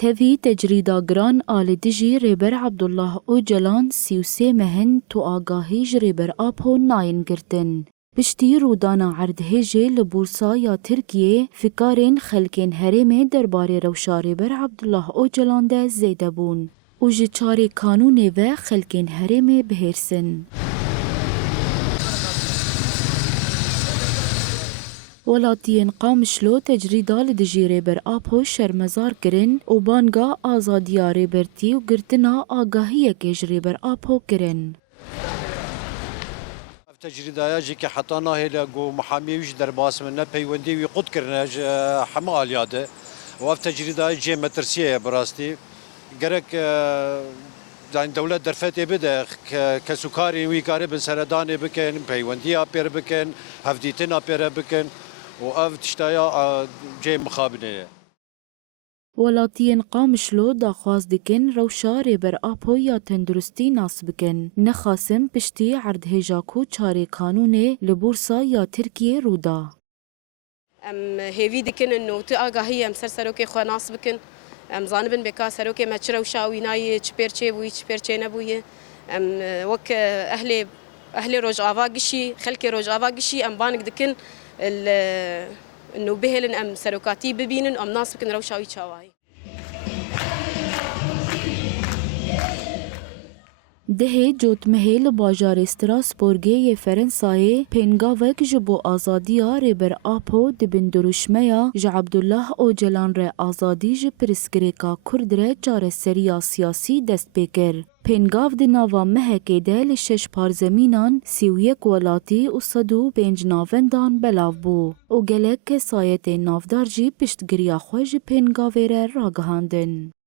تفي تجريدا جران آل دجي ريبر عبدالله أوجلان 33 مهن تو آگاهی ريبر آبو ناين گرتن. پشتی رودانا عرض هجه لبورسا یا ترکیه فکارین خلکین هرمه درباره روشا ريبر عبدالله أوجلان ده زیده بون. و جه چاره کانونه و خلکین هرمه بهرسن. ولاتین قامشلو تجریدا لدجی ریبر آبو شرمزار کرن و بانگا آزادیا ریبرتی و گرتنا آگاهی کج ریبر آبو کرن. تجريدايا جي كي حطانا هي جو محامي ويش درباس من بيوندي ويقود كرنا حما الياده وف تجريدايا جي مترسيه براستي جرك يعني دولة درفتي بدا كسكاري ويكاري بن سرداني بكن بيوندي ابير بكن هفديتنا ابير بكن واف تشتايا جي مخابنه ولاتین قامشلو داخواز دکن روشا ریبر آبو یا تندرستی ناس بکن. نخاسم پشتی عرض هجاکو چاره کانونه لبورسا یا ترکیه رودا. هیوی دکن انو تو آگاهی سر سروکی خوا ناس بکن. زانبن بکا سروکی ما چه روشا وینای چپر چه بوی چپر چه نبویه. وک اهل روج آوا گشی خلک روج آوا گشی بانک دکن انه بهلن سروکاتی ببینن ناس بکن روشاوی چاوای. ده جوت مهل باجار استراسبورگی فرنسای پنگاوک جبو آزادیا ریبر آپو دبن دروشمیا ج عبدالله اوجلان ر آزادی ج پرسکریکا کرد ر چار سریا سیاسی دست بکر. پنگاو دی ناوا مهکه ده لشش پارزمینان 31 ولاتی و 105 ناوندان بلاو بو. و گلک که سایت نافدار جی پشتگریا خوش پنگاوی ر راگهاندن.